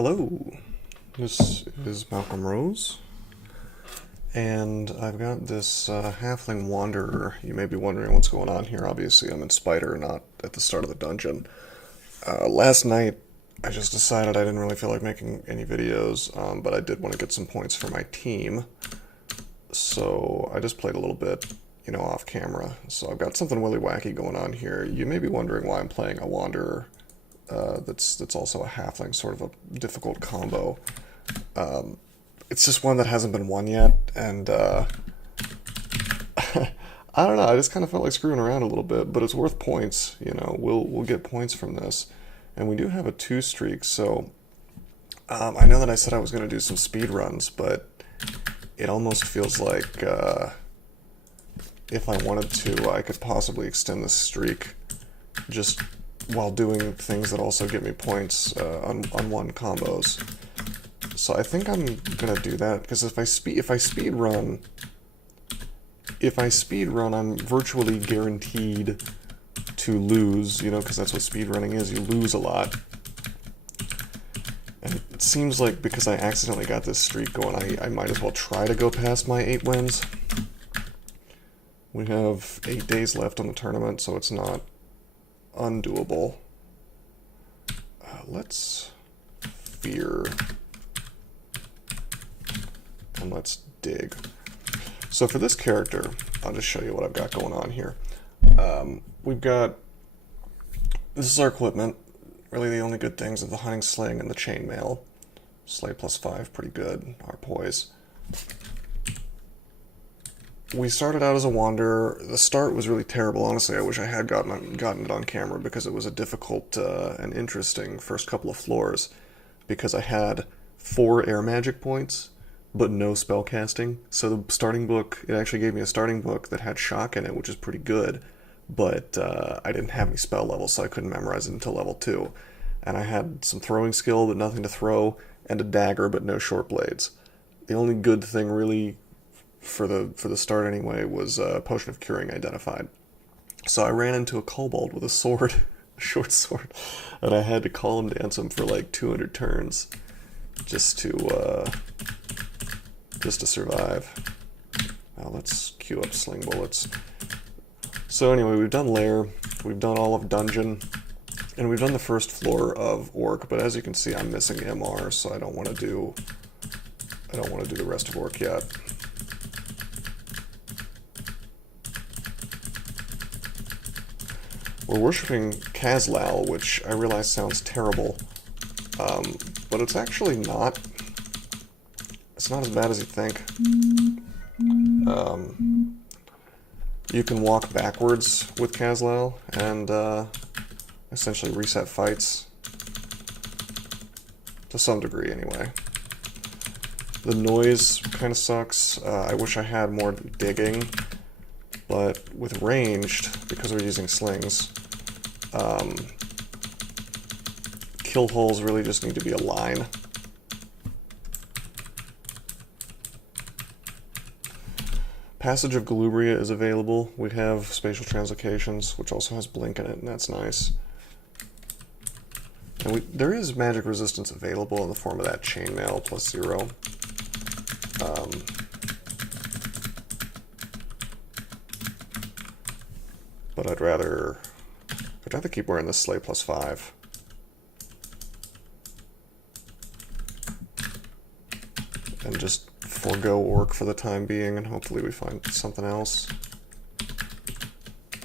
Hello, this is Malcolm Rose, and I've got this Halfling Wanderer. You may be wondering what's going on here. Obviously, I'm in Spider, not at the start of the dungeon. Last night, I just decided I didn't really feel like making any videos, but I did want to get some points for my team, so I just played a little bit, off camera. So I've got something really wacky going on here. You may be wondering why I'm playing a Wanderer. That's also a halfling, sort of a difficult combo. It's just one that hasn't been won yet, and I don't know. I just kind of felt like screwing around a little bit, but it's worth points. We'll get points from this, and we do have a 2 streak. So I know that I said I was going to do some speed runs, but it almost feels like if I wanted to, I could possibly extend this streak just while doing things that also get me points on one combos. So I think I'm gonna do that, because if I speed run, I'm virtually guaranteed to lose. Because that's what speed running is. You lose a lot. And it seems like because I accidentally got this streak going, I might as well try to go past my 8 wins. We have 8 days left on the tournament, so it's not undoable. Let's fear, and let's dig. So for this character, I'll just show you what I've got going on here. This is our equipment. Really the only good things are the hunting sling and the chainmail. Slay +5, pretty good. Our poise. We started out as a wanderer. The start was really terrible. Honestly, I wish I had gotten it on camera, because it was a difficult and interesting first couple of floors, because I had 4 air magic points, but no spell casting. So the starting book, it actually gave me a starting book that had shock in it, which is pretty good, but I didn't have any spell levels, so I couldn't memorize it until level 2. And I had some throwing skill, but nothing to throw, and a dagger, but no short blades. The only good thing really for the start anyway was Potion of Curing identified. So I ran into a kobold with a sword, a short sword, and I had to call him dance him for like 200 turns just to survive. Now let's queue up sling bullets. So anyway, we've done lair, we've done all of dungeon, and we've done the first floor of orc. But as you can see, I'm missing MR, so I don't want to do the rest of orc yet. We're worshipping Qazlal, which I realize sounds terrible, but it's actually not. It's not as bad as you think. You can walk backwards with Qazlal and essentially reset fights, to some degree anyway. The noise kind of sucks. I wish I had more digging, but with ranged, because we're using slings, kill holes really just need to be a line. Passage of Galubria is available. We have spatial translocations, which also has blink in it, and that's nice. And there is magic resistance available in the form of that chainmail +0. But I'd rather keep wearing this Slay +5. And just forego orc for the time being, and hopefully we find something else.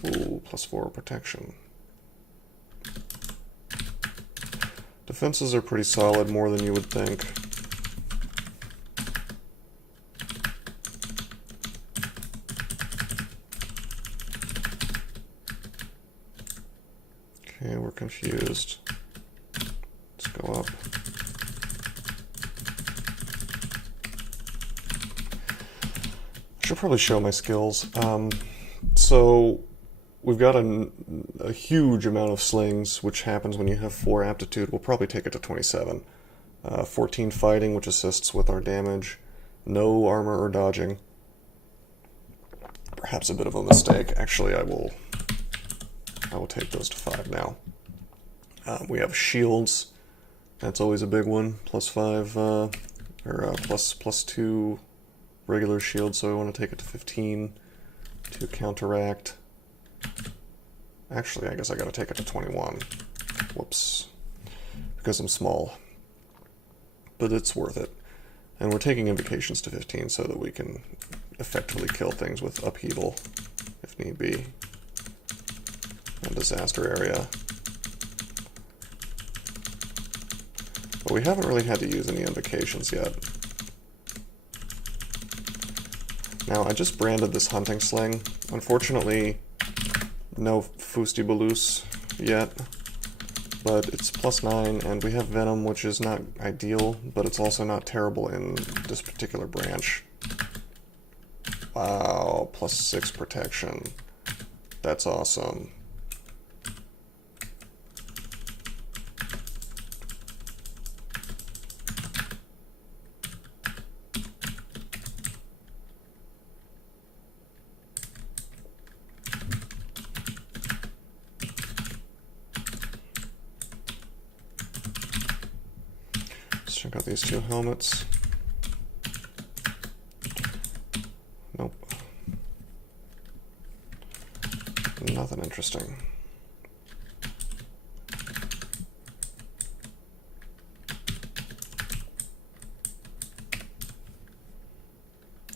Ooh, +4 protection. Defenses are pretty solid, more than you would think. Okay, we're confused. Let's go up. I should probably show my skills. So we've got a huge amount of slings, which happens when you have 4 aptitude. We'll probably take it to 27. 14 fighting, which assists with our damage. No armor or dodging. Perhaps a bit of a mistake. Actually, I will take those to 5 now. We have shields, That's always a big one. +5, or plus 2 regular shield, so I want to take it to 15 to counteract. Actually, I guess I gotta take it to 21. Whoops. Because I'm small. But it's worth it. And we're taking invocations to 15 so that we can effectively kill things with upheaval, if need be. And disaster area. But we haven't really had to use any invocations yet. Now, I just branded this hunting sling. Unfortunately, no Fustibulus yet, but it's +9, and we have Venom, which is not ideal, but it's also not terrible in this particular branch. Wow, +6 protection. That's awesome. Check out these 2 helmets. Nope. Nothing interesting.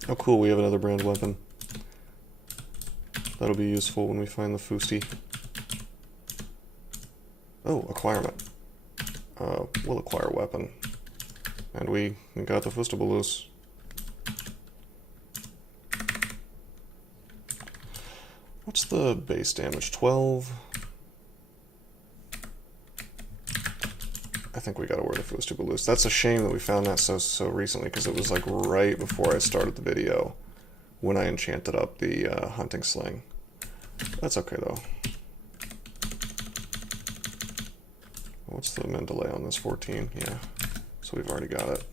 Oh cool, we have another brand weapon. That'll be useful when we find the Fusti. Oh, acquirement. We'll acquire a weapon. And we got the Fustibulus. What's the base damage? 12? I think we gotta wear the Fustibulus. That's a shame that we found that so recently, because it was like right before I started the video when I enchanted up the hunting sling. That's okay though. What's the min delay on this? 14? Yeah. So we've already got it.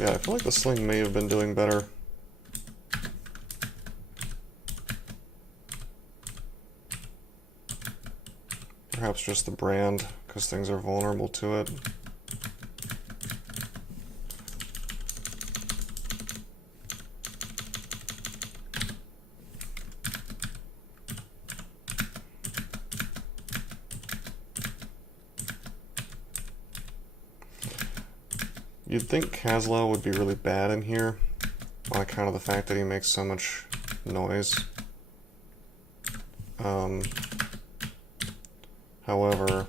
Yeah, I feel like the sling may have been doing better. Perhaps just the brand, because things are vulnerable to it. You'd think Qazlal would be really bad in here, on account of the fact that he makes so much noise. However,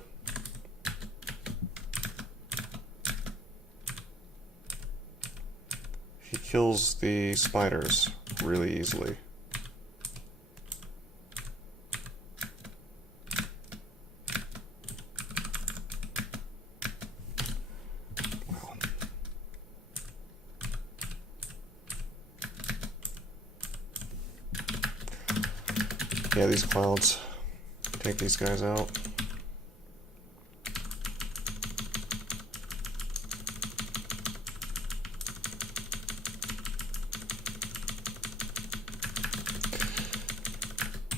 he kills the spiders really easily. Yeah, these clouds take these guys out.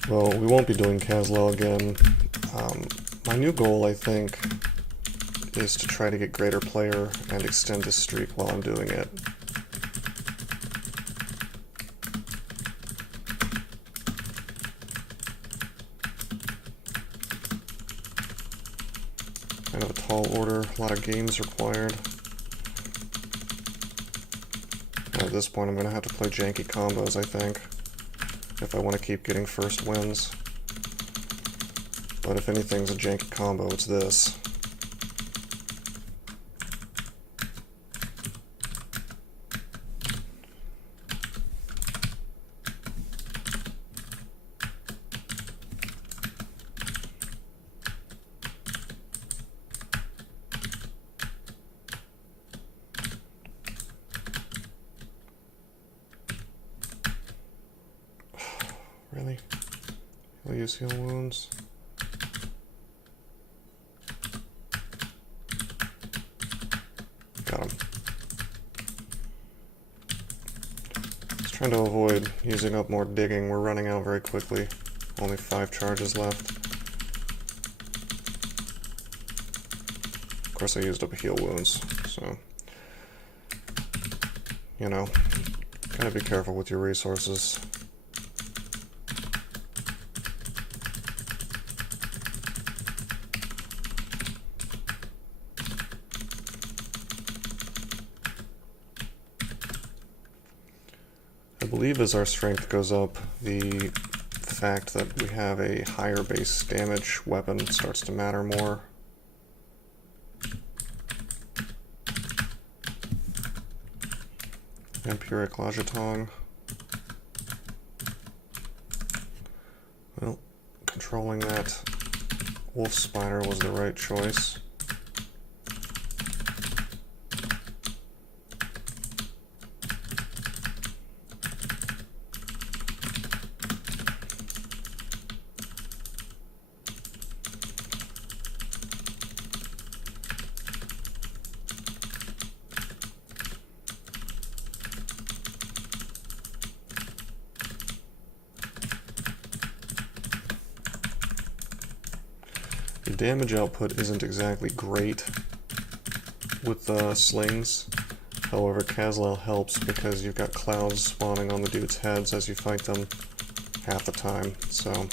Well, we won't be doing Qazlal again. My new goal, I think, is to try to get greater player and extend this streak while I'm doing it. Kind of a tall order, a lot of games required. At this point I'm going to have to play janky combos, I think, if I want to keep getting first wins. But if anything's a janky combo, it's this. Really? He'll use heal wounds. Got him. Just trying to avoid using up more digging. We're running out very quickly. Only 5 charges left. Of course I used up heal wounds, so... You know, gotta be careful with your resources. I believe as our strength goes up, the fact that we have a higher base damage weapon starts to matter more. Vampiric Lajatong. Well, controlling that wolf spider was the right choice. The damage output isn't exactly great with slings. However, Qazlal helps because you've got clouds spawning on the dude's heads as you fight them half the time, so...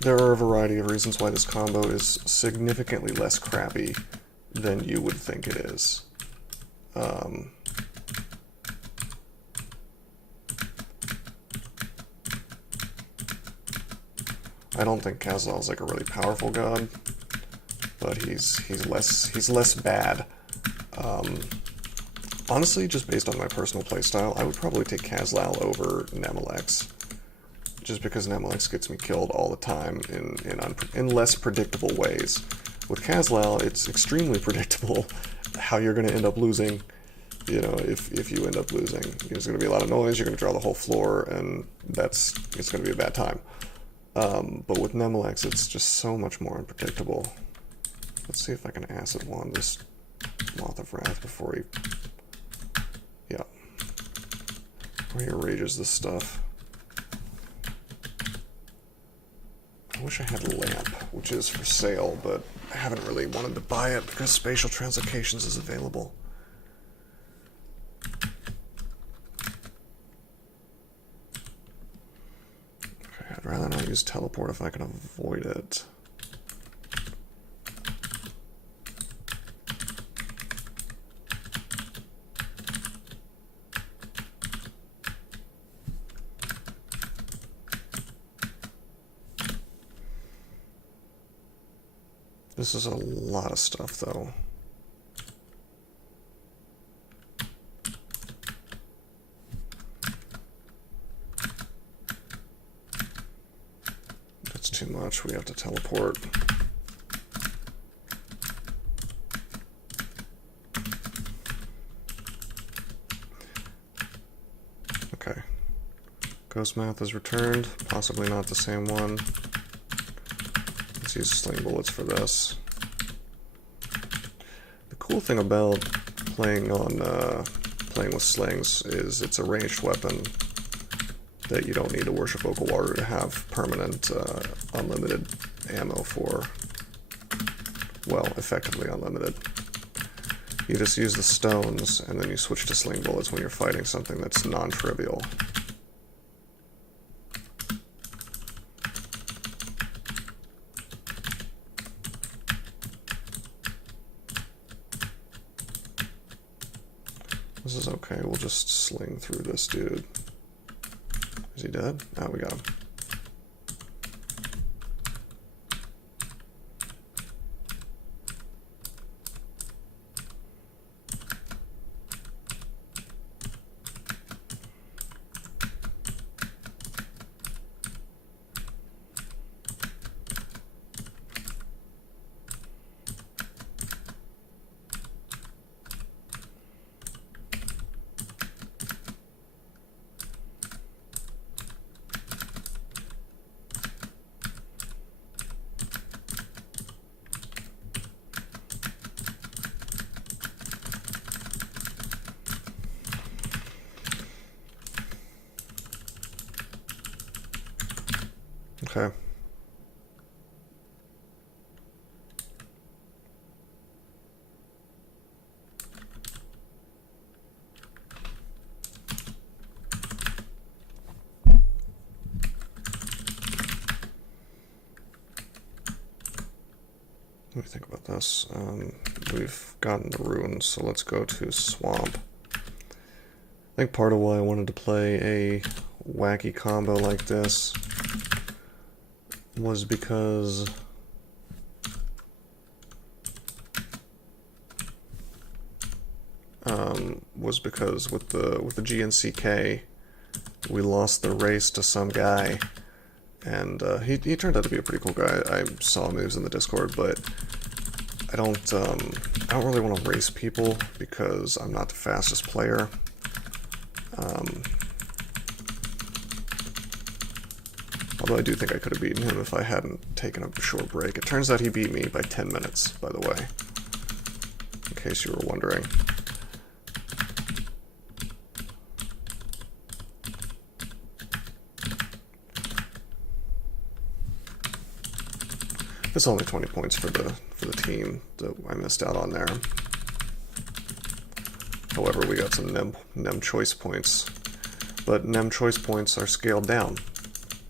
There are a variety of reasons why this combo is significantly less crappy than you would think it is. I don't think Qazlal's like a really powerful god, but he's less bad. Honestly, just based on my personal playstyle, I would probably take Qazlal over Nemelex, just because Nemelex gets me killed all the time in less predictable ways. With Qazlal, it's extremely predictable how you're going to end up losing. You know, if you end up losing, there's going to be a lot of noise. You're going to draw the whole floor, and it's going to be a bad time. But with Nemelex, it's just so much more unpredictable. Let's see if I can Acid Wand this Moth of Wrath before he rages this stuff. I wish I had a lamp, which is for sale, but I haven't really wanted to buy it because Spatial Translocations is available. Okay, I'd rather not use Teleport if I can avoid it. This is a lot of stuff, though. That's too much. We have to teleport. Okay. Ghost Math is returned. Possibly not the same one. Let's use Sling Bullets for this. The cool thing about playing with slings is it's a ranged weapon that you don't need to worship Vocal Warrior to have permanent unlimited ammo for. Well, effectively unlimited. You just use the stones and then you switch to Sling Bullets when you're fighting something that's non-trivial. This is okay, we'll just sling through this dude. Is he dead? Oh, we got him. Okay. Let me think about this. We've gotten the ruins, so let's go to swamp. I think part of why I wanted to play a wacky combo like this was because with the GNCK, we lost the race to some guy, and he turned out to be a pretty cool guy. I saw him, he was in the Discord, but I don't really want to race people because I'm not the fastest player. Although I do think I could have beaten him if I hadn't taken a short break. It turns out he beat me by 10 minutes, by the way, in case you were wondering. It's only 20 points for the team that I missed out on there. However, we got some Nem choice points, but Nem choice points are scaled down,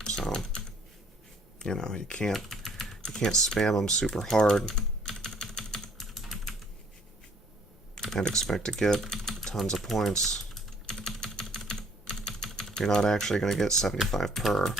so you know you can't spam them super hard and expect to get tons of points. You're not actually going to get 75 per.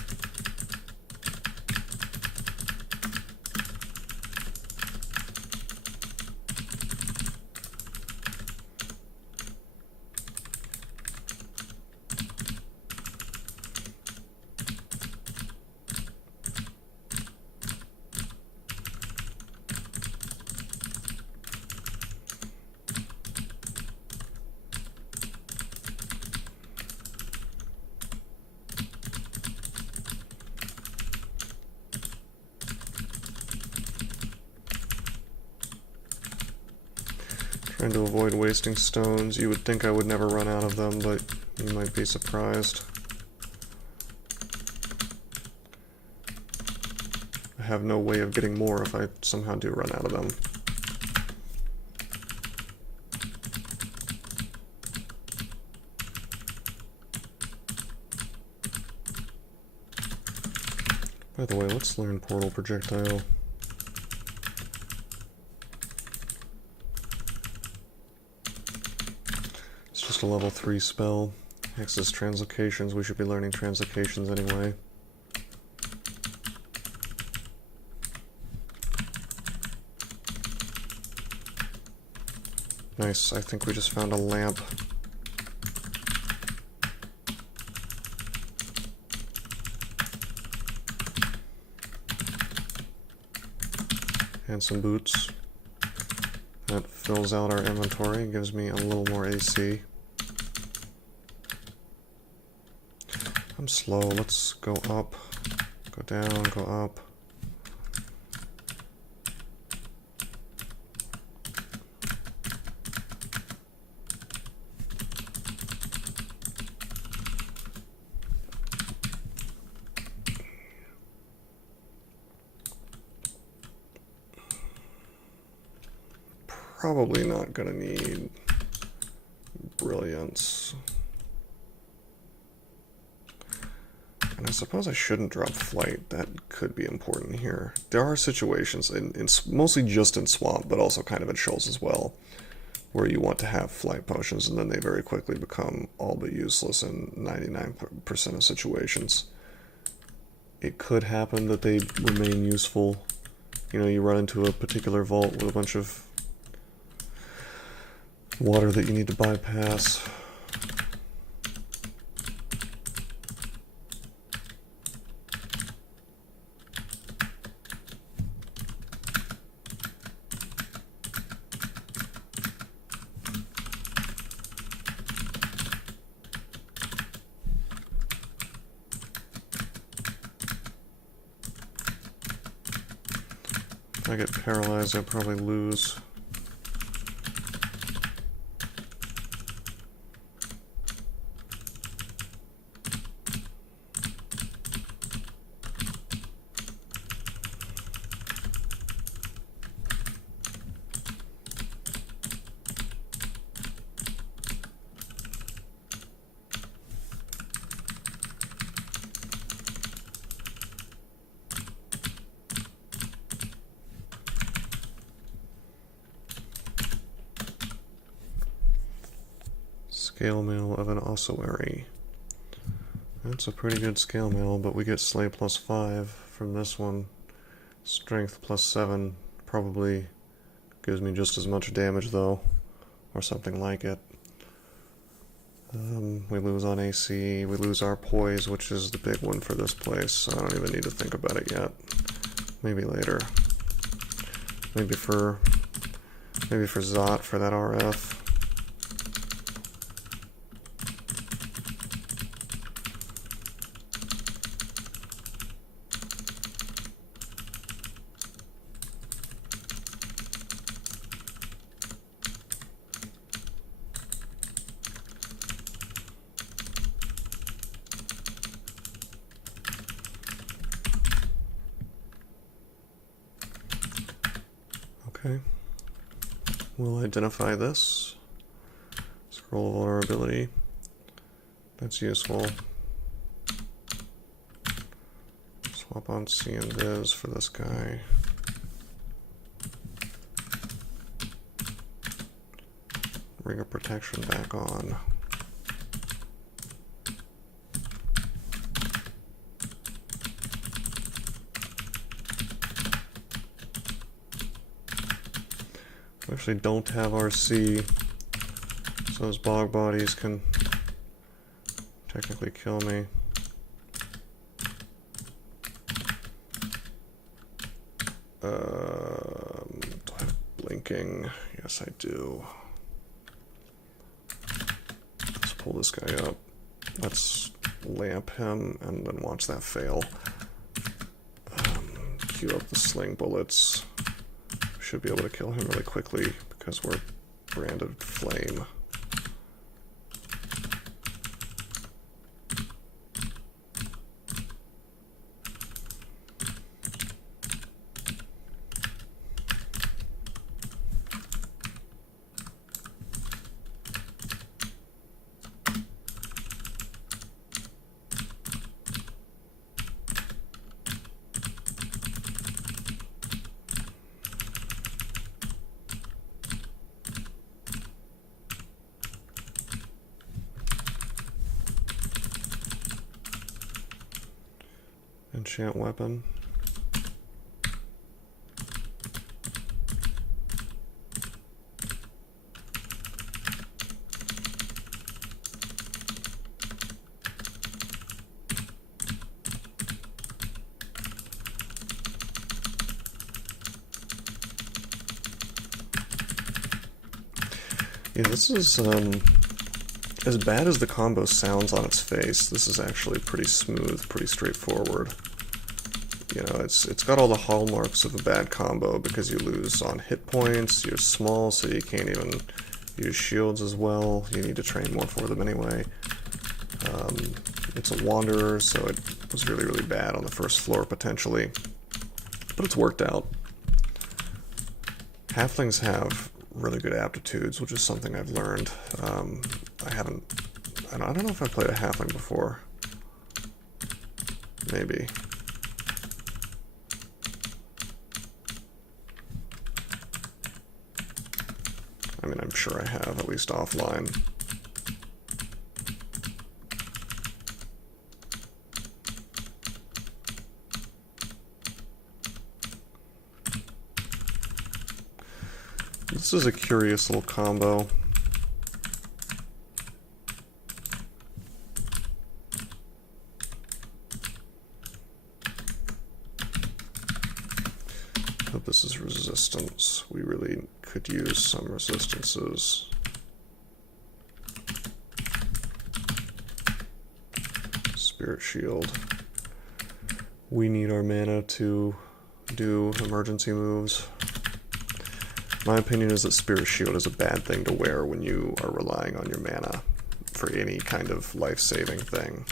Trying to avoid wasting stones. You would think I would never run out of them, but you might be surprised. I have no way of getting more if I somehow do run out of them. By the way, let's learn Portal Projectile. Just a level 3 spell. Hexes translocations. We should be learning translocations anyway. Nice. I think we just found a lamp. And some boots. That fills out our inventory, gives me a little more AC. I'm slow, let's go up, go down, go up. Probably not gonna need brilliance. And I suppose I shouldn't drop flight. That could be important here. There are situations, in mostly just in swamp, but also kind of in shoals as well, where you want to have flight potions, and then they very quickly become all but useless in 99% of situations. It could happen that they remain useful. You know, you run into a particular vault with a bunch of water that you need to bypass. If I get paralyzed, I'll probably lose. Scale mail of an ossuary. That's a pretty good scale mail, but we get slay +5 from this one. Strength +7 probably gives me just as much damage though, or something like it. We lose on AC, we lose our poise, which is the big one for this place, so I don't even need to think about it yet. Maybe later. Maybe for Zot for that RF. Okay, we'll identify this. Scroll vulnerability. That's useful. Swap on C and Viz for this guy. Ring of protection back on. We actually don't have RC, so those bog bodies can technically kill me. Do I have blinking? Yes, I do. Let's pull this guy up. Let's lamp him and then watch that fail. Queue up the sling bullets. Should be able to kill him really quickly because we're branded flame. Enchant weapon. Yeah, this is as bad as the combo sounds on its face. This is actually pretty smooth, pretty straightforward. You know, it's got all the hallmarks of a bad combo because you lose on hit points, you're small so you can't even use shields as well, you need to train more for them anyway. It's a Wanderer, so it was really, really bad on the first floor potentially, but it's worked out. Halflings have really good aptitudes, which is something I've learned. I don't know if I've played a Halfling before. Maybe. I mean, I'm sure I have, at least offline. This is a curious little combo. Hope this is resistance. We really could use some resistances. Spirit Shield. We need our mana to do emergency moves. My opinion is that Spirit Shield is a bad thing to wear when you are relying on your mana for any kind of life-saving thing.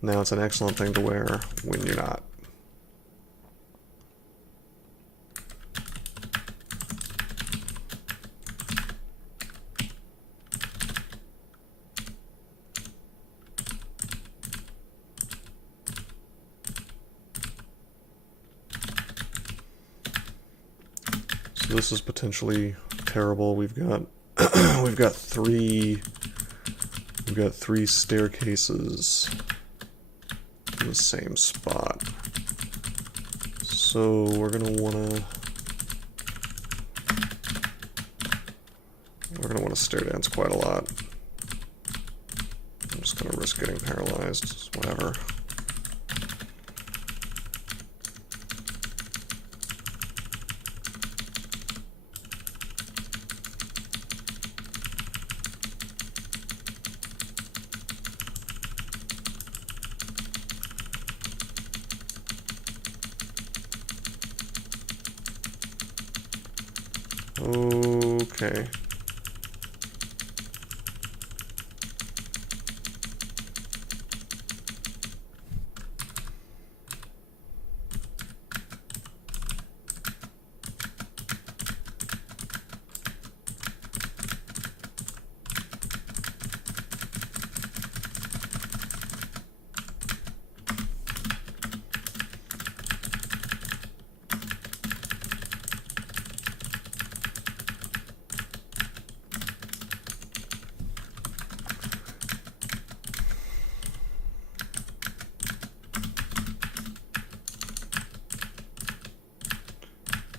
Now it's an excellent thing to wear when you're not. This is potentially terrible. We've got we've got three We've got 3 staircases in the same spot. So we're gonna wanna stair dance quite a lot. I'm just gonna risk getting paralyzed, whatever. Okay.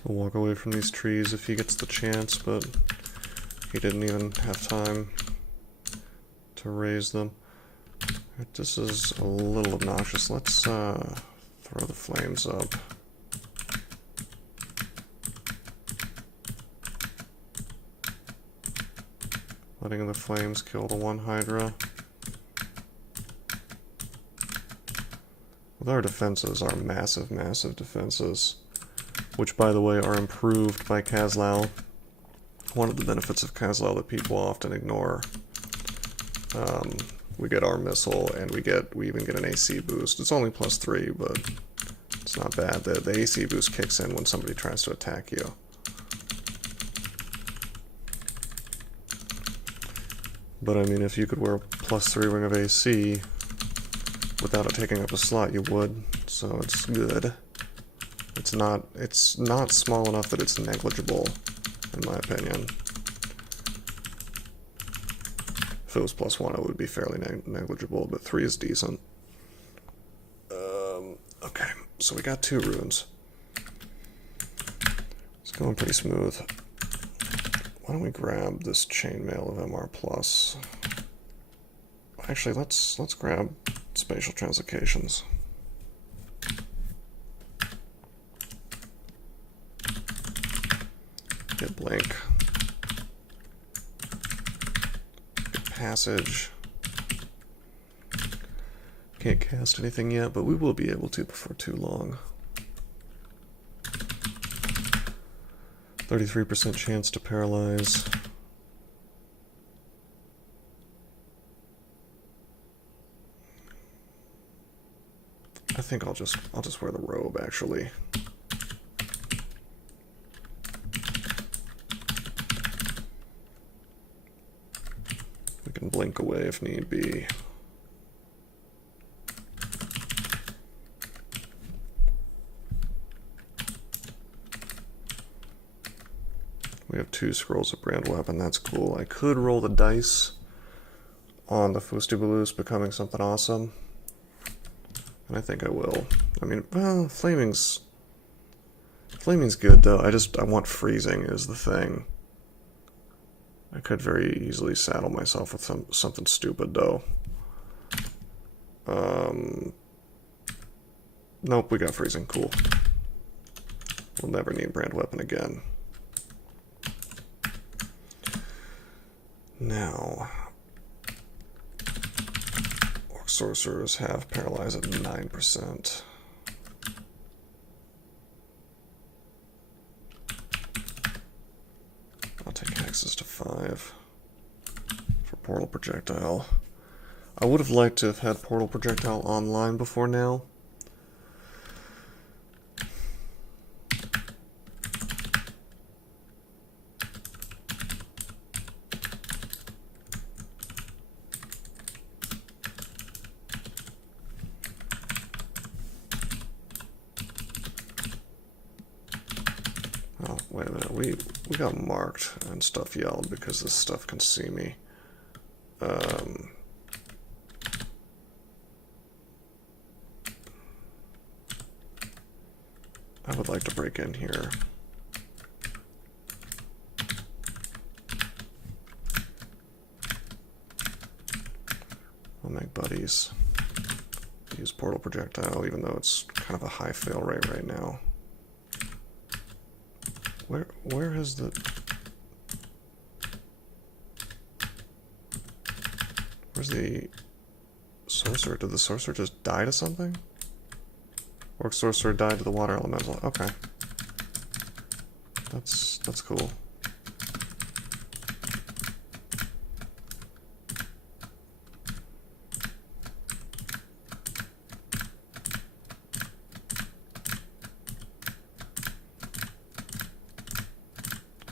He'll walk away from these trees if he gets the chance, but he didn't even have time to raise them. This is a little obnoxious. Let's throw the flames up. Letting the flames kill the one Hydra. With our defenses, our massive, massive defenses, which, by the way, are improved by Qazlal. One of the benefits of Qazlal that people often ignore. We get our missile, and we even get an AC boost. It's only +3, but it's not bad. The AC boost kicks in when somebody tries to attack you. But I mean, if you could wear a +3 ring of AC without it taking up a slot, you would. So it's good. It's not small enough that it's negligible, in my opinion. If it was +1, it would be fairly negligible, but 3 is decent. Okay, so we got 2 runes. It's going pretty smooth. Why don't we grab this chainmail of MR+. Actually, let's grab spatial translocations. Get blink. Get passage. Can't cast anything yet, but we will be able to before too long. 33% chance to paralyze. I think I'll just wear the robe, actually. We can blink away if need be. We have 2 scrolls of brand weapon, that's cool. I could roll the dice on the Fustibalus becoming something awesome. And I think I will. I mean, well, Flaming's good though. I want freezing is the thing. I could very easily saddle myself with something stupid though. Nope, we got freezing, cool. We'll never need brand weapon again. Now, Orc Sorcerers have paralyze at 9%. I'll take hexes to 5 for Portal Projectile. I would have liked to have had Portal Projectile online before now. Oh, wait a minute, we got marked and stuff yelled because this stuff can see me. would like to break in here. I'll make buddies. Use portal projectile, even though it's kind of a high fail rate right now. Where is the... Where's the sorcerer? Did the sorcerer just die to something? Orc sorcerer died to the water elemental. Okay. That's cool.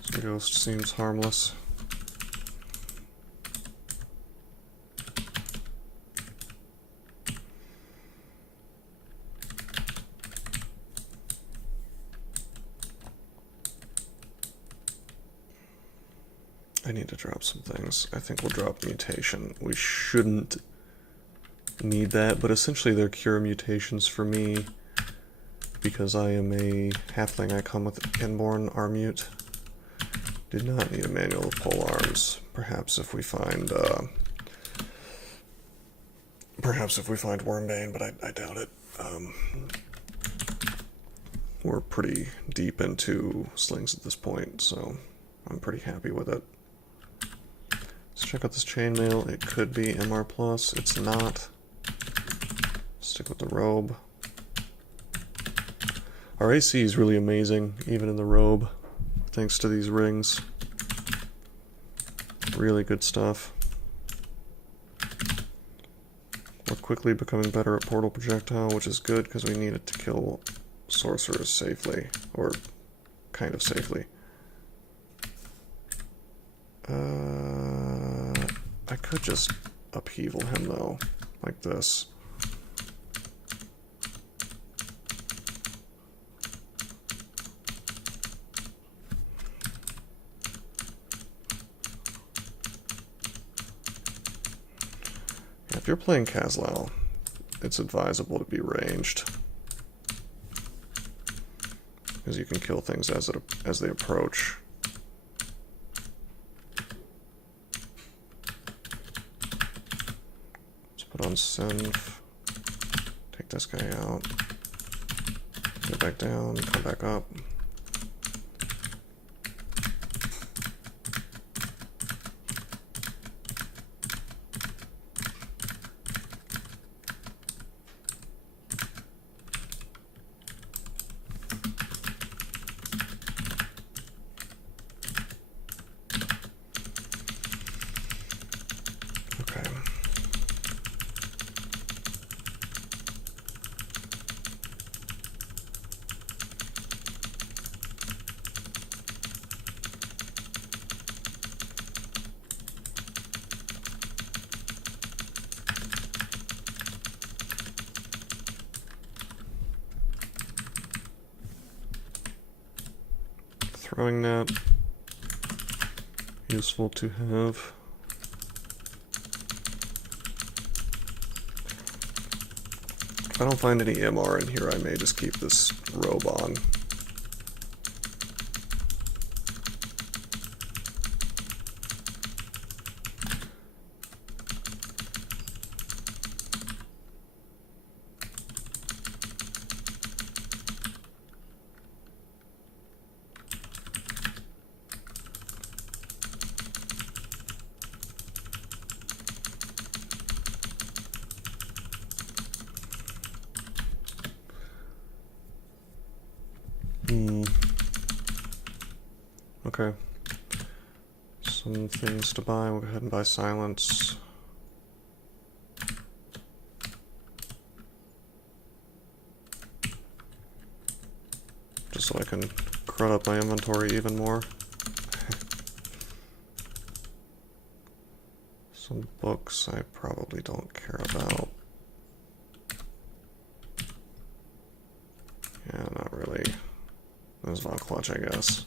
So ghost seems harmless. I need to drop some things. I think we'll drop mutation. We shouldn't need that, but essentially they're cure mutations for me because I am a halfling. I come with inborn Armute. Did not need a manual of pole arms. Perhaps if we find Wormbane, but I doubt it. We're pretty deep into slings at this point, so I'm pretty happy with it. Let's check out this chainmail. It could be MR+. It's not. Stick with the robe. Our AC is really amazing, even in the robe, thanks to these rings. Really good stuff. We're quickly becoming better at portal projectile, which is good because we need it to kill sorcerers safely, or kind of safely. I could just upheaval him though, like this. If you're playing Qazlal, it's advisable to be ranged, because you can kill things as they approach. Let's put on Senf, take this guy out, go back down, come back up. Throwing net, useful to have. If I don't find any MR in here, I may just keep this robe on. Okay. Some things to buy. We'll go ahead and buy silence. Just so I can crud up my inventory even more. Some books I probably don't care about. Yeah, not really. There's Valclutch, I guess.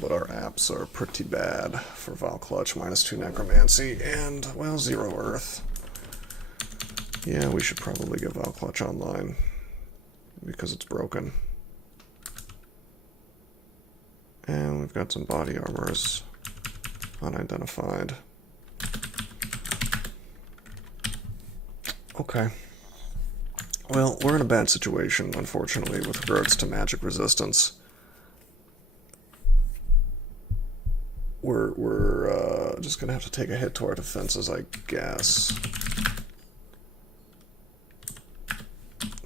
But our apps are pretty bad for Valclutch. -2 Necromancy and, well, 0 Earth. Yeah, we should probably get Valclutch online because it's broken. we've got some body armors unidentified. Okay. Well, we're in a bad situation, unfortunately, with regards to magic resistance. We're just gonna have to take a hit to our defenses, I guess.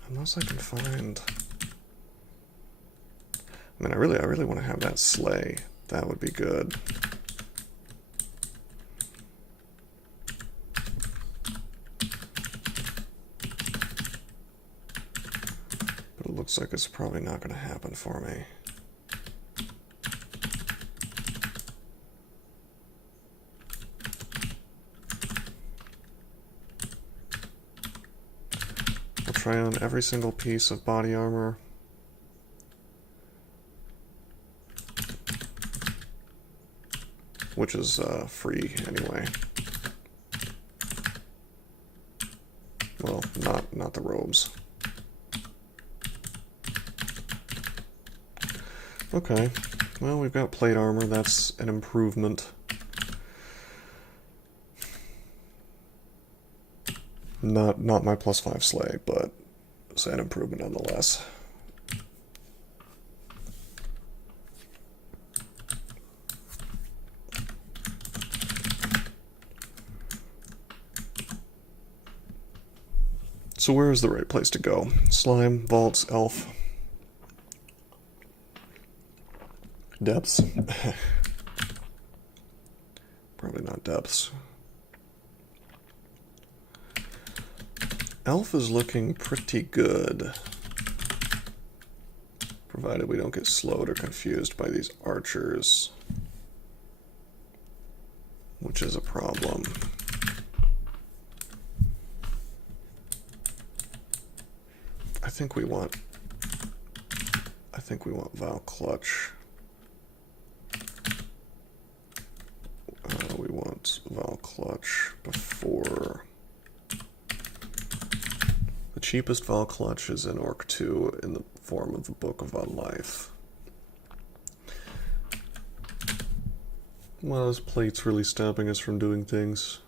Unless I can find... I mean, I really want to have that sleigh. That would be good. But it looks like it's probably not going to happen for me. We'll try on every single piece of body armor. Which is free anyway. Well, not the robes. Okay. Well, we've got plate armor. That's an improvement. Not my +5 sleigh, but it's an improvement nonetheless. So where is the right place to go? Slime, vaults, elf. Depths. Probably not depths. Elf is looking pretty good. Provided we don't get slowed or confused by these archers. Which is a problem. I think we want Val Clutch. We want Val Clutch before. The cheapest Val Clutch is in Orc 2 in the form of the Book of Life. Well, this plate's really stopping us from doing things.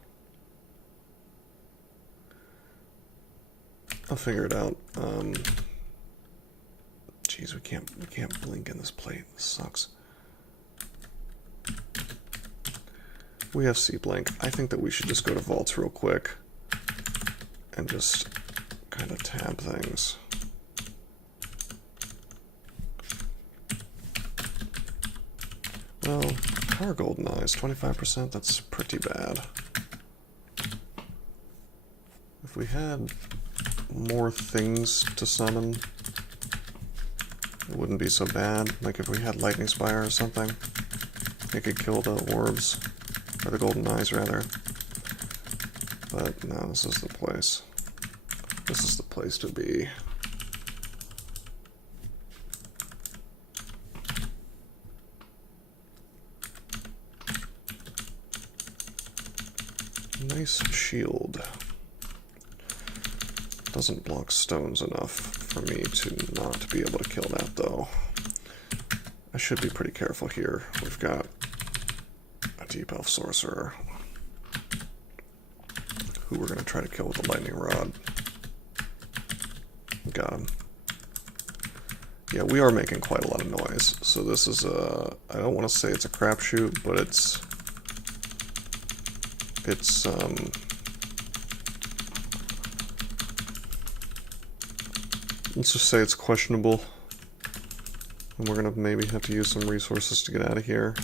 I'll figure it out. Jeez, we can't blink in this plate. This sucks. We have C-Blink. I think that we should just go to vaults real quick and just kind of tab things. Well, Power Golden Eyes, 25%, that's pretty bad. If we had more things to summon, it wouldn't be so bad. Like if we had Lightning Spire or something, it could kill the orbs, or the golden eyes rather. But no, this is the place. This is the place to be. Nice shield. Doesn't block stones enough for me to not be able to kill that, though. I should be pretty careful here. We've got a Deep Elf Sorcerer who we're going to try to kill with a Lightning Rod. Got him. Yeah, we are making quite a lot of noise, so this is a... I don't want to say it's a crapshoot, but it's let's just say it's questionable, and we're gonna maybe have to use some resources to get out of here.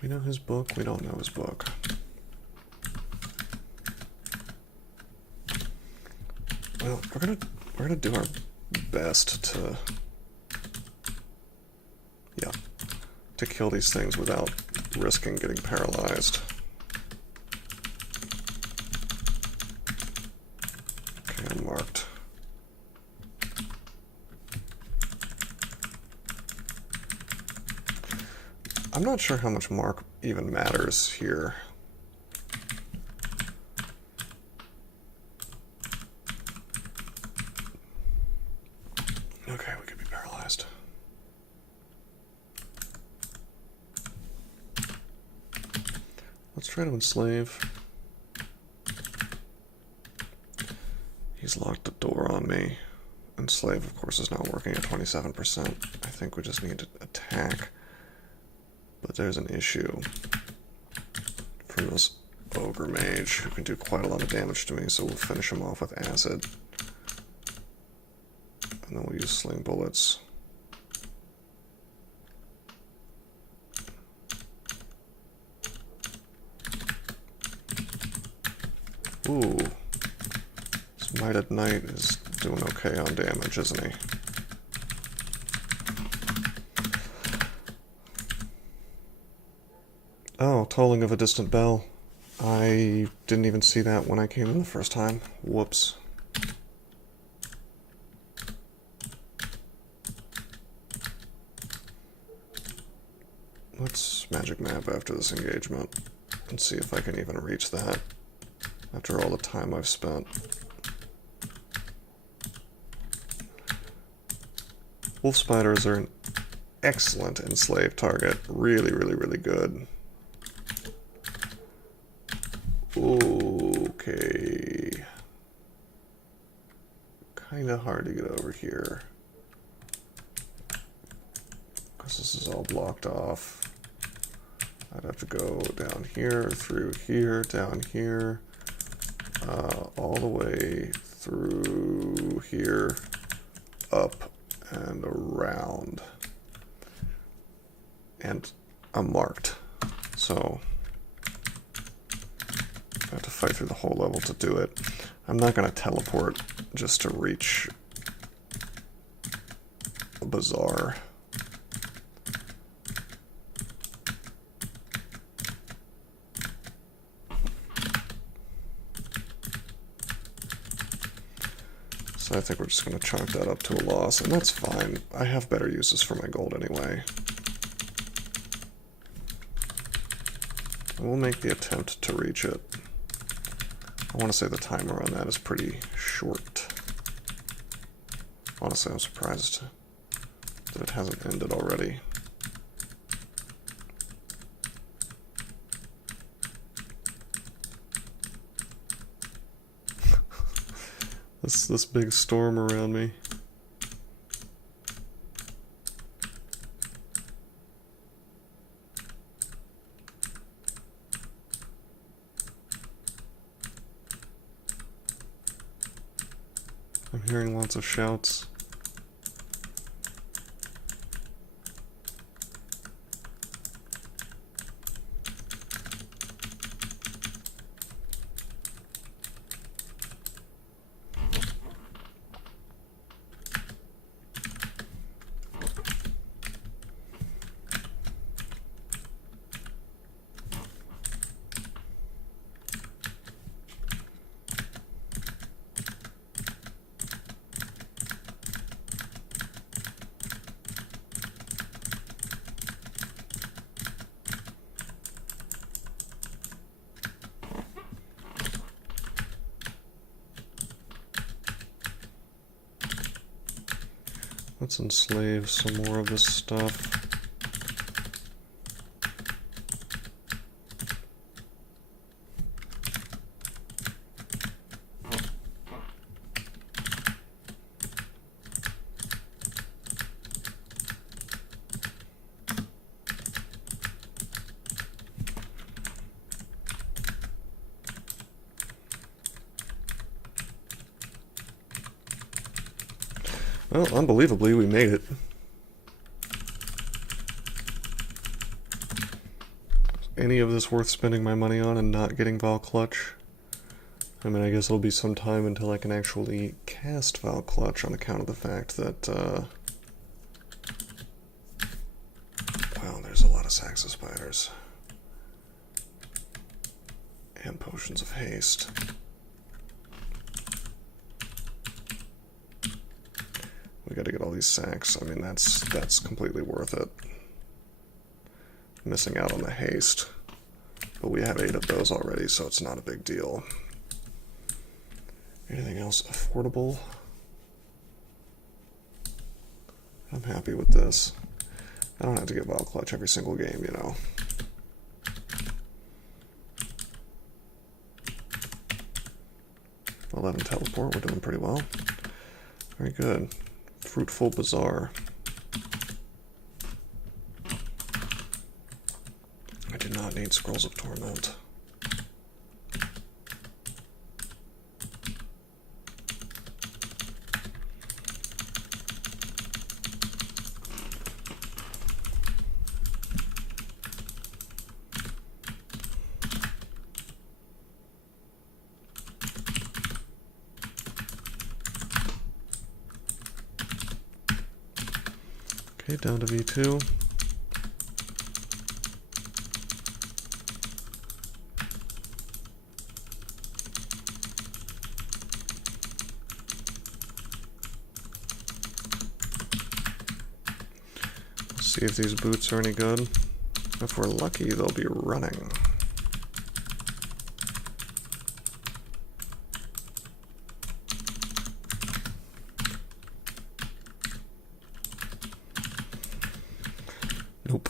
We know his book, we don't know his book. Well, we're gonna do our best to kill these things without risking getting paralyzed. Okay, I'm marked. I'm not sure how much mark even matters here. Okay, we could be paralyzed. Let's try to enslave. He's locked the door on me. Enslave, of course, is now working at 27%. I think we just need to attack. But there's an issue from this ogre mage who can do quite a lot of damage to me, so we'll finish him off with acid. And then we'll use sling bullets. Ooh. This Mighted Knight is doing okay on damage, isn't he? Oh, tolling of a distant bell. I didn't even see that when I came in the first time. Whoops. Let's magic map after this engagement and see if I can even reach that after all the time I've spent. Wolf spiders are an excellent enslaved target. Really, really, really good. Okay. Kinda hard to get over here, because this is all blocked off. I'd have to go down here, through here, down here, all the way through here, up and around. And I'm marked, so I have to fight through the whole level to do it. I'm not going to teleport just to reach a bazaar. So I think we're just going to chalk that up to a loss, and that's fine. I have better uses for my gold anyway. And we'll make the attempt to reach it. I want to say the timer on that is pretty short. Honestly, I'm surprised that it hasn't ended already. This big storm around me. I'm hearing lots of shouts. Let's enslave some more of this stuff. Well, unbelievably, we made it. Any of this worth spending my money on and not getting Val Clutch? I mean, I guess it'll be some time until I can actually cast Val Clutch on account of the fact that, wow, there's a lot of Saxa spiders. And potions of haste. We gotta get all these sacks. I mean, that's completely worth it. missing out on the haste. But we have 8 of those already, so it's not a big deal. Anything else affordable? I'm happy with this. I don't have to get Vile Clutch every single game, you know. "11 Teleport, we're doing pretty well. Very good. Fruitful Bazaar. I do not need Scrolls of Torment. Okay, down to V2. See if these boots are any good. If we're lucky, they'll be running. Nope.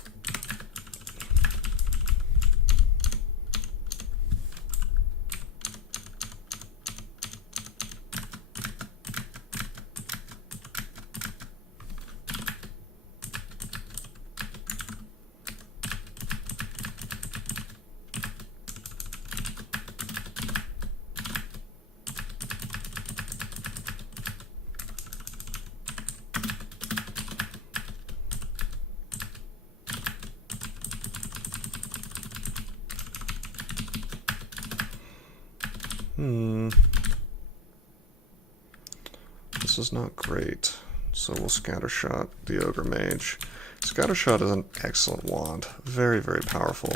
This is not great, so we'll Scattershot the Ogre Mage. Scattershot is an excellent wand, very, very powerful.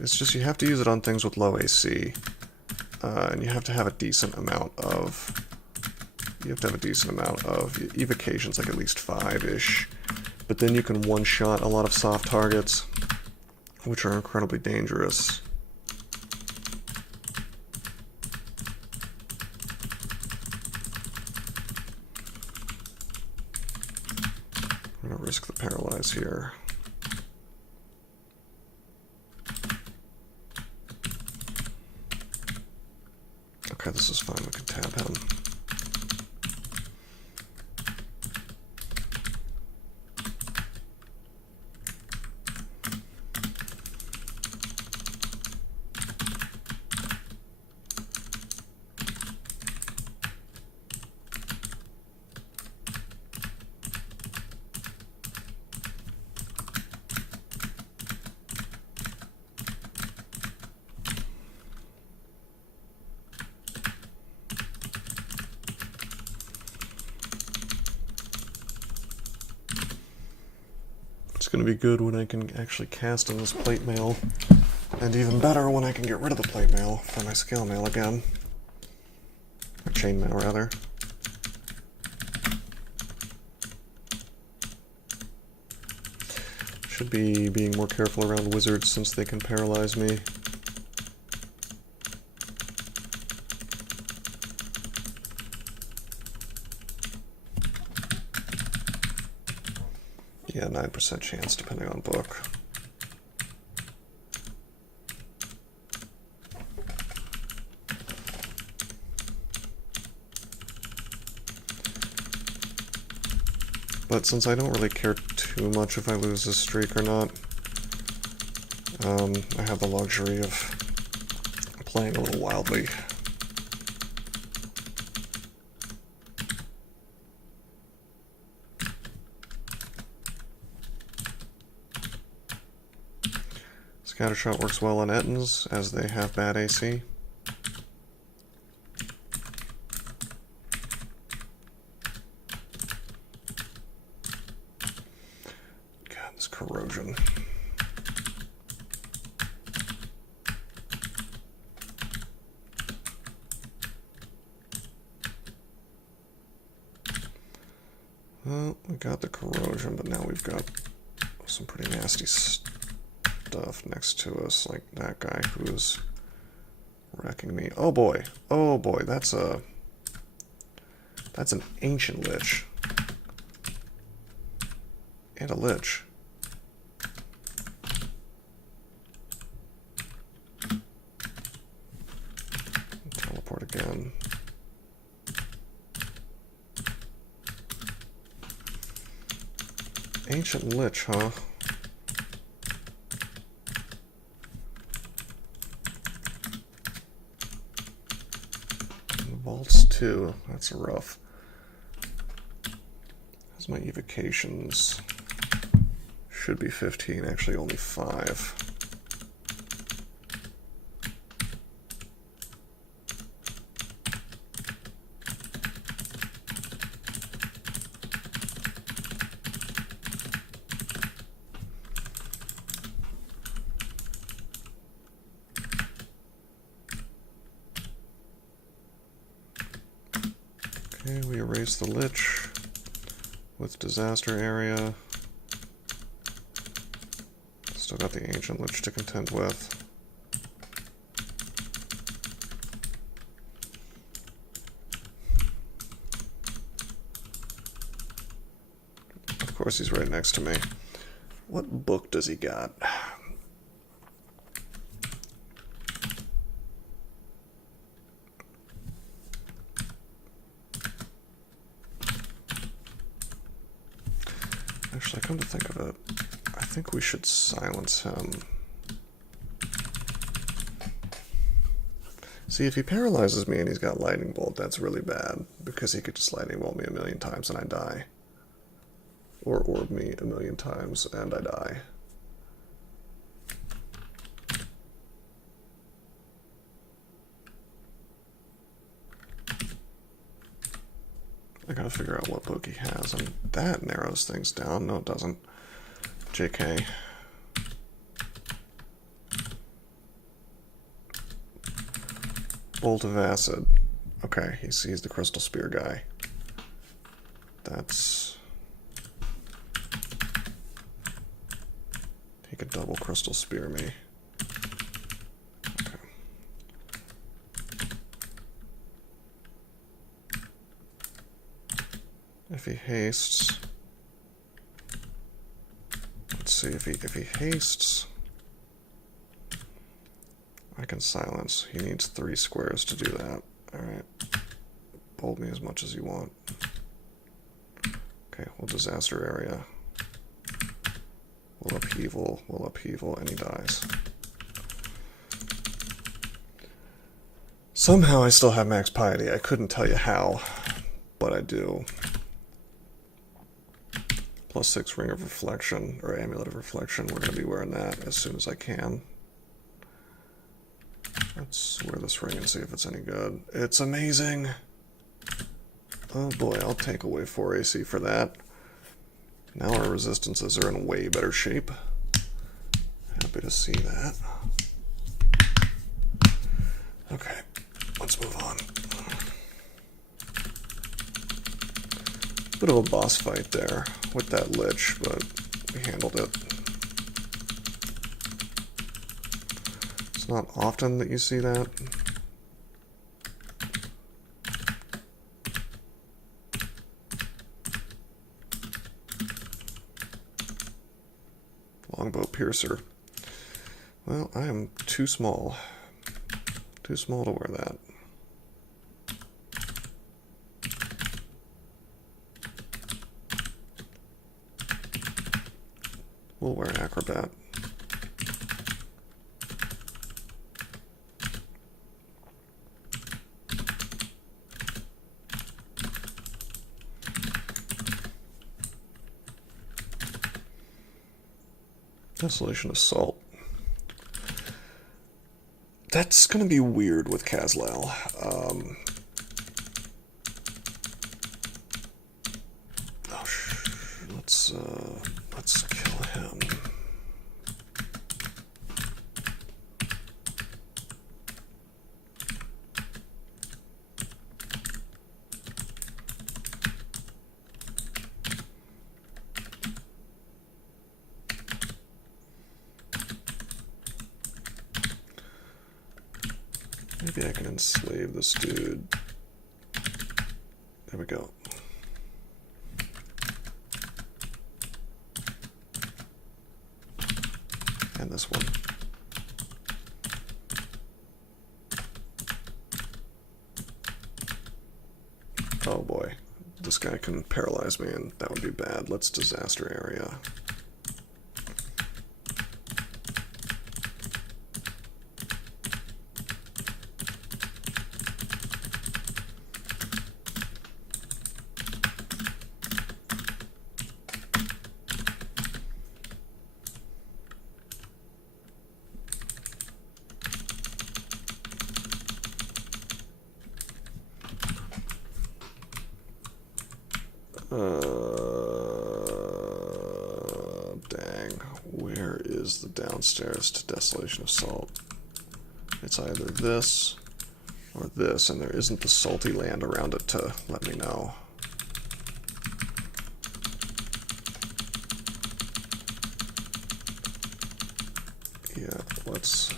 It's just you have to use it on things with low AC, and you have to have a decent amount of evocations, like at least 5-ish. But then you can one-shot a lot of soft targets, which are incredibly dangerous. I'm gonna risk the Paralyze here. Okay, this is fine, we can tap him. It's going to be good when I can actually cast on this plate mail, and even better when I can get rid of the plate mail for my scale mail again. Or chain mail, rather. Should be being more careful around wizards since they can paralyze me. Yeah, 9% chance depending on book. But since I don't really care too much if I lose this streak or not, I have the luxury of playing a little wildly. Scattershot works well on Ettins, as they have bad AC. God, this corrosion. Well, we got the corrosion, but now we've got some pretty nasty stuff. stuff next to us, like that guy who's wrecking me. Oh boy, that's an ancient lich. And a lich. Teleport again. Ancient lich, huh? Vaults 2. That's rough. How's my evocations? Should be 15, actually only 5. Okay, we erase the lich with disaster area. Still got the ancient lich to contend with. Of course he's right next to me. What book does he got? Actually, come to think of it, I think we should silence him. See, if he paralyzes me and he's got lightning bolt, that's really bad, because he could just lightning bolt me a million times and I die. Or orb me a million times and I die. I gotta figure out what book he has, and that narrows things down. No, it doesn't. JK. Bolt of Acid. Okay, he sees the Crystal Spear guy. That's... He could double Crystal Spear me. Okay. If he hastes... Let's see, if he hastes... I can silence. He needs 3 squares to do that. Alright. Bolt me as much as you want. Okay, we'll disaster area. We'll upheaval, and he dies. Somehow I still have max piety. I couldn't tell you how, but I do. +6 Ring of Reflection, or Amulet of Reflection. We're going to be wearing that as soon as I can. Let's wear this ring and see if it's any good. It's amazing! Oh boy, I'll take away 4 AC for that. Now our resistances are in way better shape. Happy to see that. Okay, let's move on. Bit of a boss fight there with that lich, but we handled it. It's not often that you see that. Longbow piercer. Well, I am too small. Too small to wear that. We'll wear acrobat. Desolation Assault. That's gonna be weird with Qazlal. Let's kill him. Maybe I can enslave this dude. There we go. And this one. Oh boy. This guy can paralyze me, and that would be bad. Let's disaster area. Dang. Where is the downstairs to Desolation of Salt? It's either this or this, and there isn't the salty land around it to let me know. Yeah, let's...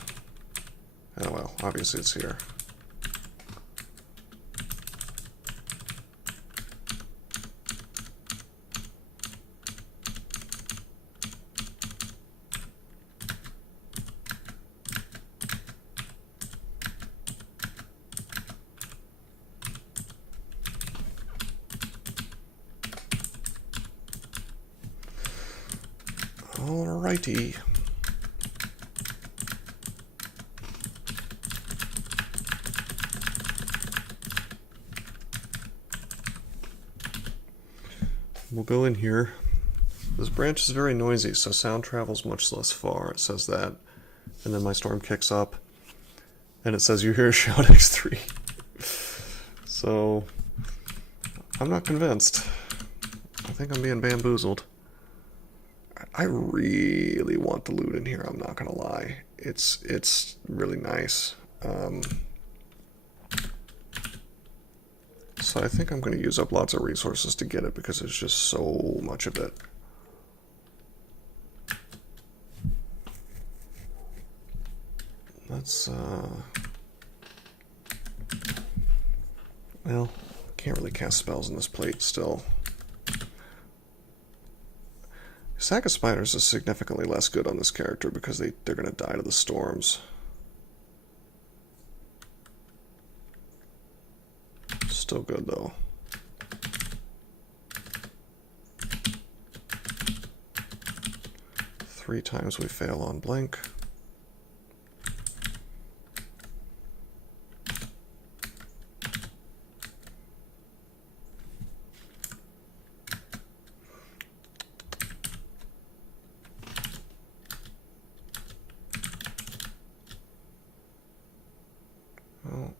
Oh well, obviously it's here. Alrighty. We'll go in here. This branch is very noisy, so sound travels much less far. It says that. And then my storm kicks up. And it says you hear a shout X3. So, I'm not convinced. I think I'm being bamboozled. I really want the loot in here, I'm not gonna lie. It's really nice. So I think I'm gonna use up lots of resources to get it because there's just so much of it. Let's, well, can't really cast spells in this plate still. Sack of Spiders is significantly less good on this character because they're going to die to the storms. Still good though. Three times we fail on Blink. Well,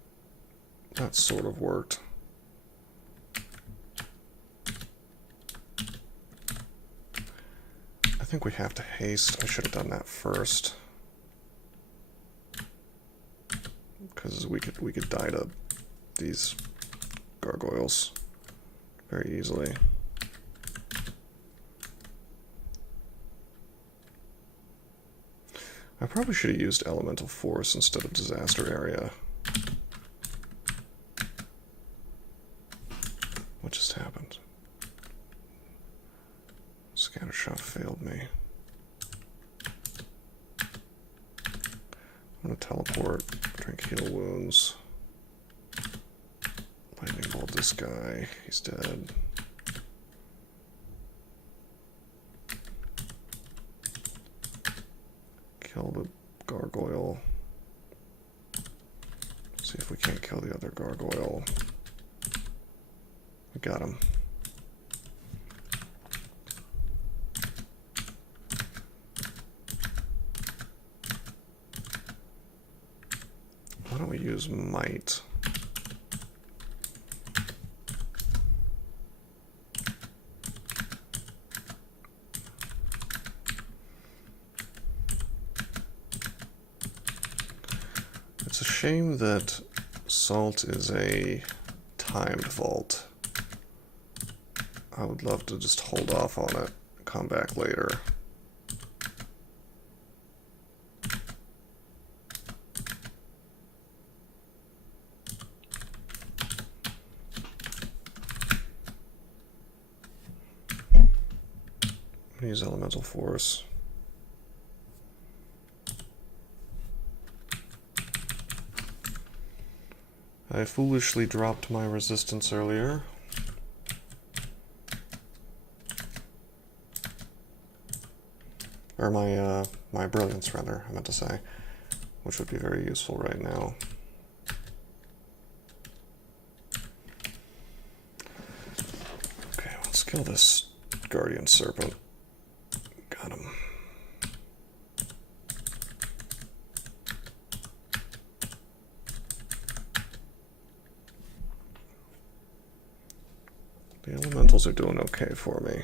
that sort of worked. I think we have to haste. I should have done that first. Because we could die to these gargoyles very easily. I probably should have used Elemental Force instead of Disaster Area. What just happened? Scatter Shot failed me. I'm gonna teleport, drink heal wounds. Lightning bolt this guy, he's dead. Kill the gargoyle. See if we can't kill the other gargoyle. We got him. Why don't we use Might? It's a shame that Salt is a timed vault. I would love to just hold off on it and come back later. Use elemental force. I foolishly dropped my resistance earlier. Or my brilliance, rather, I meant to say, which would be very useful right now. Okay, let's kill this guardian serpent. Got him. The elementals are doing okay for me.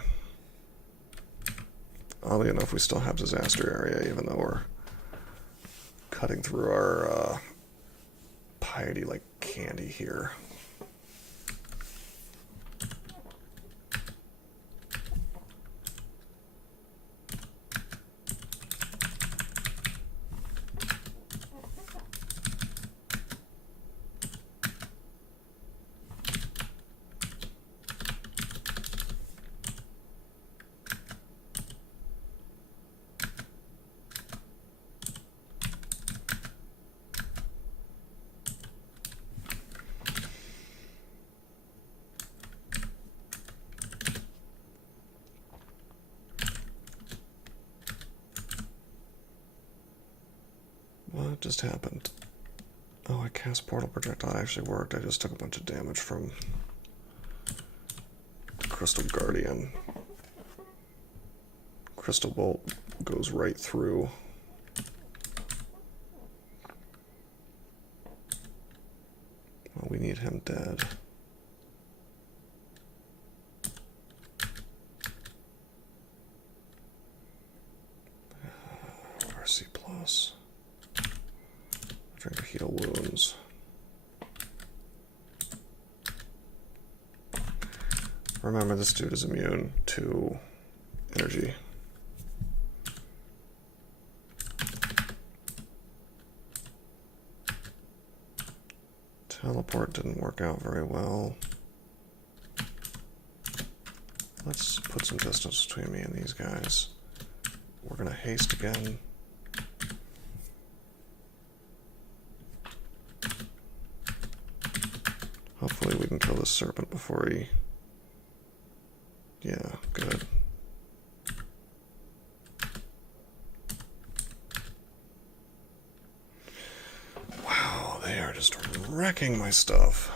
Oddly enough, we still have disaster area, even though we're cutting through our piety like candy here. What just happened? Oh, I cast portal projectile. That actually worked. I just took a bunch of damage from the Crystal Guardian. Crystal Bolt goes right through. Well, we need him dead. RC plus. Trying to heal wounds. Remember, this dude is immune to energy. Teleport didn't work out very well. Let's put some distance between me and these guys. We're gonna haste again. Hopefully we can kill this serpent before he... Yeah, good. Wow, they are just wrecking my stuff.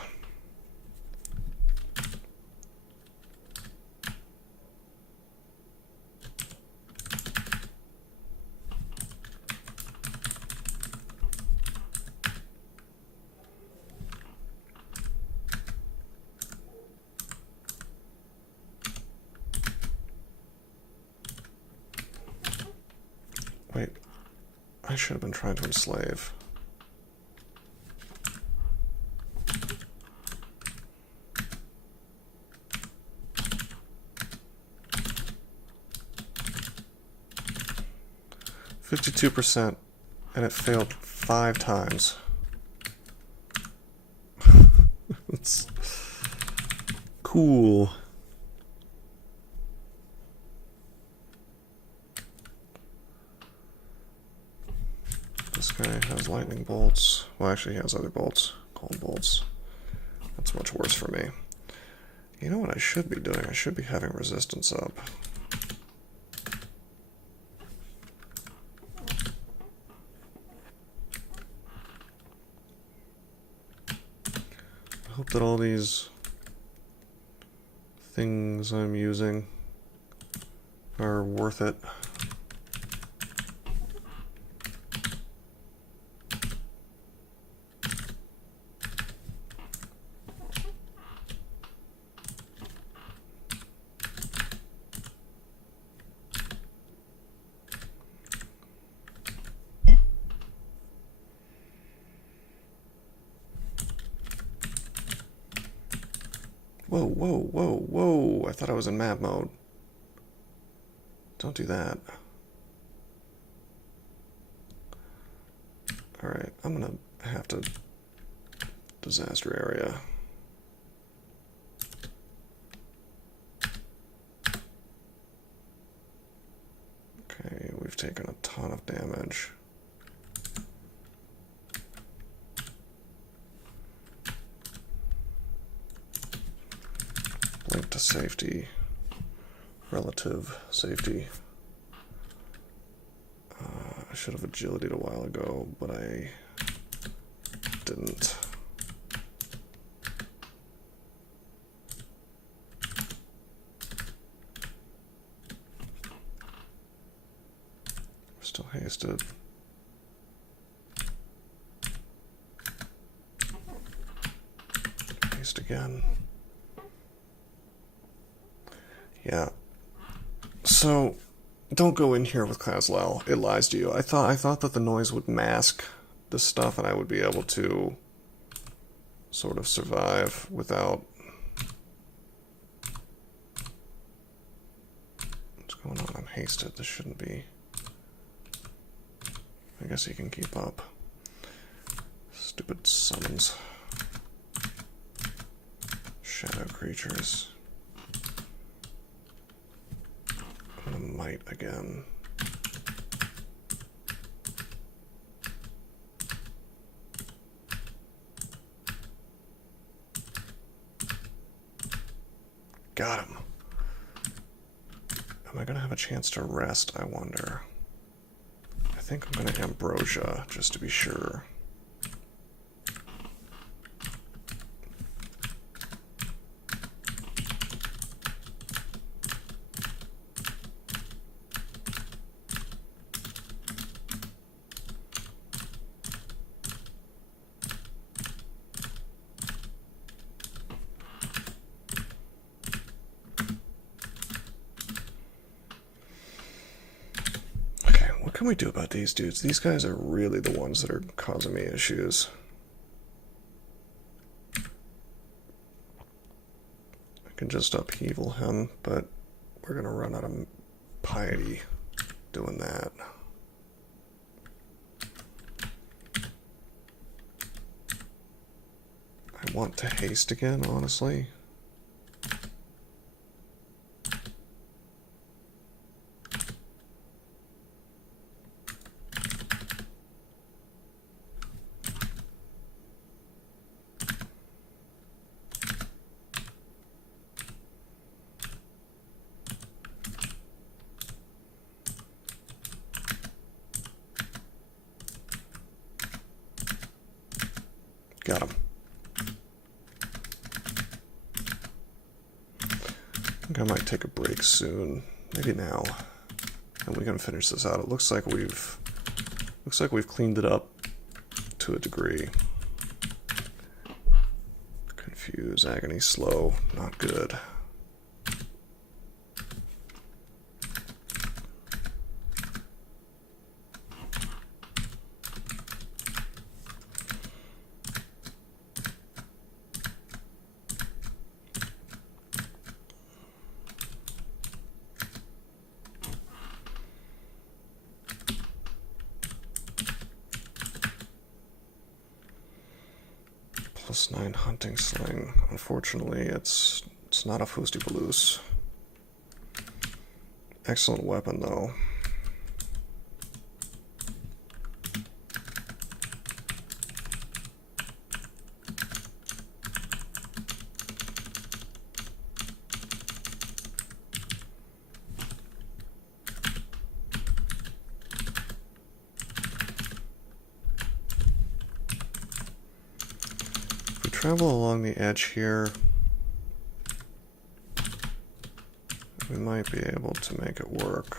Wait, I should have been trying to enslave. %, and it failed 5 times. It's cool. This guy has lightning bolts. Well, actually, he has other bolts, cold bolts. That's much worse for me. You know what I should be doing? I should be having resistance up. I hope that all these things I'm using are worth it. Whoa, whoa, whoa, whoa. I thought I was in map mode. Don't do that. Alright, I'm gonna have to... Disaster area. taken a ton of damage. Link to safety. Relative safety. I should have agility'd a while ago, but I didn't. We're still hasted. Haste again. Yeah. So, don't go in here with Qazlal. It lies to you. I thought that the noise would mask this stuff and I would be able to sort of survive without... What's going on? I'm hasted. This shouldn't be... I guess he can keep up. Stupid summons. Shadow creatures. And a might again. Got him. Am I going to have a chance to rest, I wonder? I think I'm going to Ambrosia, just to be sure. What can we do about these dudes? These guys are really the ones that are causing me issues. I can just upheaval him, but we're gonna run out of piety doing that. I want to haste again, honestly. Got him. I think I might take a break soon. Maybe now. And we can finish this out. It looks like we've cleaned it up to a degree. Confuse, agony, slow, not good. +9 hunting sling. Unfortunately, it's not a Fustibaloose. Excellent weapon, though. Travel along the edge here. We might be able to make it work.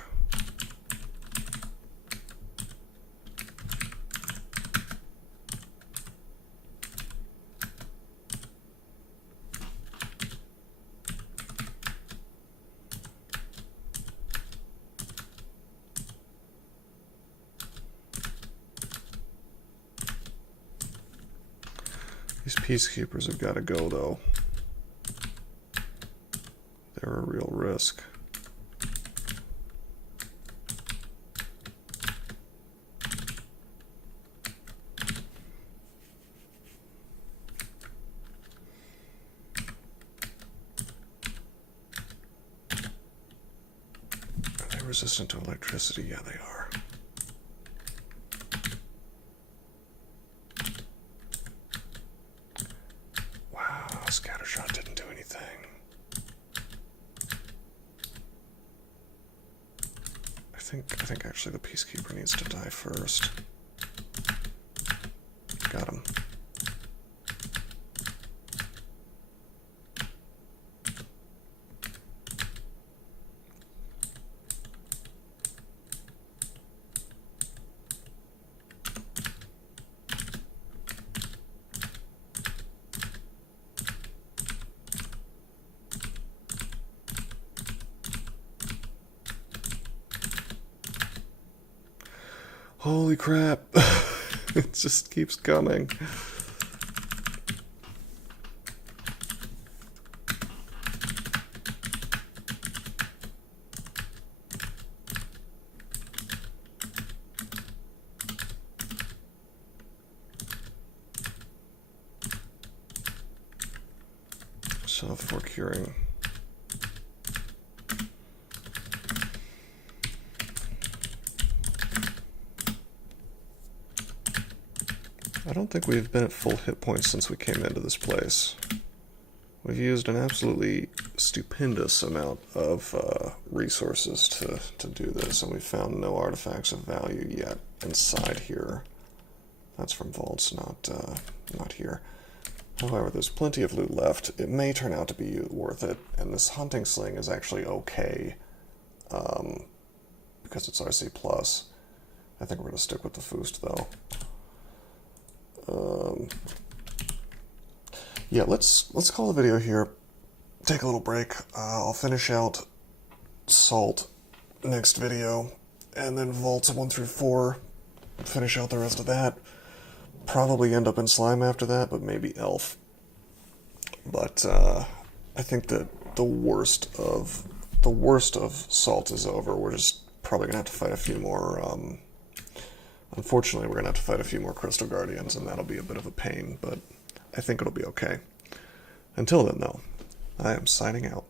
These peacekeepers have got to go, though. They're a real risk. Are they resistant to electricity? Yeah, they are. Wow, scattershot didn't do anything. I think actually the Peacekeeper needs to die first. Got him. Holy crap. It just keeps coming. So for curing. I don't think we've been at full hit points since we came into this place. We've used an absolutely stupendous amount of resources to do this, and we've found no artifacts of value yet inside here. That's from vaults, not here. However, there's plenty of loot left. It may turn out to be worth it, and this hunting sling is actually okay, because it's RC+. I think we're going to stick with the Foost, though. Yeah, let's call the video here. Take a little break. I'll finish out Salt next video, and then Vaults 1 through 4. Finish out the rest of that. Probably end up in Slime after that, but maybe Elf. But I think that the worst of Salt is over. We're just probably gonna have to fight a few more. Unfortunately, we're going to have to fight a few more Crystal Guardians, and that'll be a bit of a pain, but I think it'll be okay. Until then, though, I am signing out.